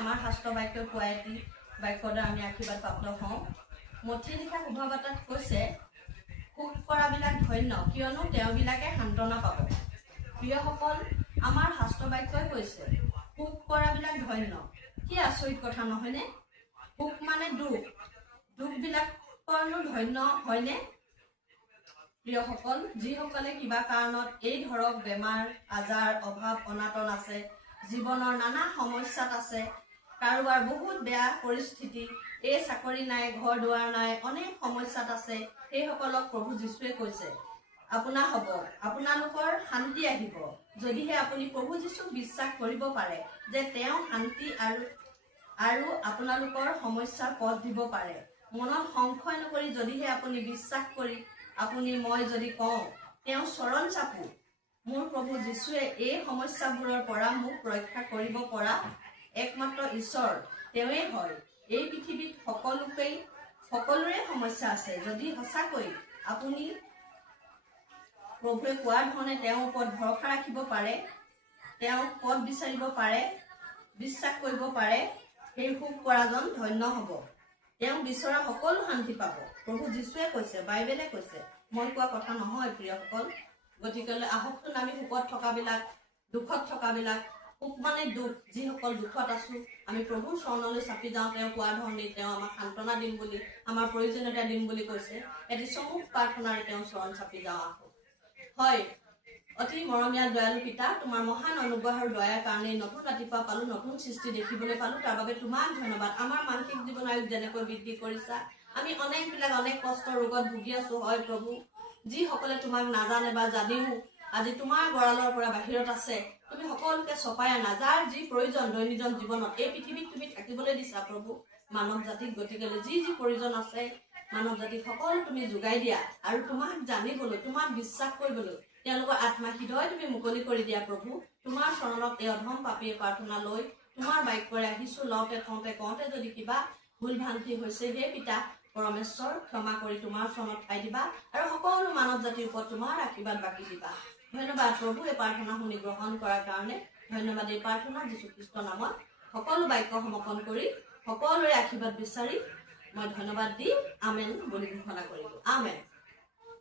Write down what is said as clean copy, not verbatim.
আমাৰ শাস্ত্ৰ বাক্য কোৱাইটি বাক্যৰ দ্বাৰা আমি আশীৰ্বাদ প্ৰাপ্ত হওঁ। মঠি লিখা শুভবাৰ্তাত কৈছে, সুখ কৰাবিলাক ধন্য, কিয়নো তেওঁবিলাকে সান্তনা পাব। প্ৰিয়সকল, আমাৰ শাস্ত্ৰ বাক্যই কৈছে সুখ কৰাবিলাক ধন্য। কি আচৰিত কথা নহয়নে? সুখ মানে দুখ, দুখবিলাকৰনো ধন্য হয়নে? প্ৰিয়সকল, যিসকলে কিবা কাৰণত এই ধৰক বেমাৰ আজাৰ অভাৱ অনাটন আছে, জীৱনৰ নানা সমস্যাত আছে, কাৰোবাৰ বহুত বেয়া পৰিস্থিতি, এই চাকৰি নাই, ঘৰ দুৱাৰ নাই, অনেক সমস্যাত আছে, সেইসকলক প্ৰভু যীশুৱে কৈছে আপোনাৰ হ'ব, আপোনালোকৰ শান্তি আহিব, যদিহে আপুনি প্ৰভু যীশুক বিশ্বাস কৰিব পাৰে যে তেওঁ শান্তি আৰু আপোনালোকৰ সমস্যাৰ পথ দিব পাৰে। মনত সংশয় নকৰি যদিহে আপুনি বিশ্বাস কৰি মই যদি কওঁ তেওঁ চৰণ চাপো, মোৰ প্ৰভু যীশুৱে এই সমস্যাবোৰৰ পৰা মোক ৰক্ষা কৰিব পৰা একমাত্ৰ ঈশ্বৰ তেওঁৱেই হয়। এই পৃথিৱীত সকলোৰে সমস্যা আছে। যদি সঁচাকৈ আপুনি প্ৰভুৱে কোৱা ধৰণে তেওঁৰ ওপৰত ভৰসা ৰাখিব পাৰে, তেওঁক পথ বিচাৰিব পাৰে, বিশ্বাস কৰিব পাৰে, সেই সুখ কৰাজন ধন্য হ'ব। তেওঁ বিচৰা সকলো শান্তি পাব। প্ৰভু যীশুৱে কৈছে, বাইবেলে কৈছে, মই কোৱা কথা নহয় প্ৰিয়সকল। গতিকে আহকচোন আমি সুখত থকাবিলাক, দুখত থকাবিলাক, সুখ মানে দুখ, যিসকল দুখত আছো আমি প্ৰভুৰ চৰণলৈ চাপি যাওঁ। তেওঁ কোৱা ধৰণে তেওঁ আমাক সান্তনা দিম বুলি, আমাৰ প্ৰয়োজনীয়তা দিম বুলি কৈছে। এটি চমুক প্ৰাৰ্থনাৰে তেওঁ চৰণ চাপি যাওঁ আহক। হয়, অতি মৰমীয়া দয়ালু পিতা, তোমাৰ মহান অনুগ্ৰহ আৰু দয়াৰ কাৰণে নতুন ৰাতিপুৱা পালো, নতুন সৃষ্টি দেখিবলৈ পালো, তাৰ বাবে তোমাক ধন্যবাদ। আমাৰ মানসিক জীৱন আয়ুস যেনেকৈ বৃদ্ধি কৰিছা, আমি অনেক কষ্ট ৰোগত ভুগি আছো। হয় প্ৰভু, যিসকলে তোমাক নাজানে বা জানিও আজি তোমাৰ গৰালৰ পৰা বাহিৰত আছে, তুমি সকলোকে চপাই আনা, যাৰ যি প্ৰয়োজন দৈনন্দিন জীৱনত এই পৃথিৱীত তুমি থাকিবলৈ দিছা প্ৰভু মানৱ জাতিক। গতিকে যি প্ৰয়োজন আছে মানৱ জাতিক সকলো তুমি যোগাই দিয়া, আৰু তোমাক জানিবলৈ, তোমাক বিশ্বাস কৰিবলৈ তেওঁলোকৰ আত্মা হৃদয় তুমি মুকলি কৰি দিয়া প্ৰভু। তোমাৰ চৰণত এই অধম পাপীয়ে প্ৰাৰ্থনা লৈ তোমাৰ বাক্যৰে আহিছো। লওঁতে কওঁতে যদি কিবা ভুল ভ্ৰান্তি হৈছে, হে পিতা পৰমেশ্বৰ ক্ষমা কৰি তোমাৰ চৰণত ঠাই দিবা, আৰু সকলো মানৱ জাতিৰ ওপৰত তোমাৰ আশীৰ্বাদ বাকি দিবা। ধন্যবাদ প্ৰভু এই প্ৰাৰ্থনা শুনি গ্ৰহণ কৰাৰ কাৰণে। ধন্যবাদ এই প্ৰাৰ্থনা যীশু খ্ৰীষ্টৰ নামত সকলো বাক্য সমৰ্পণ কৰি সকলোৰে আশীৰ্বাদ বিচাৰি মই ধন্যবাদ দি আমেন বুলি ঘোষণা কৰিলো। আমেন।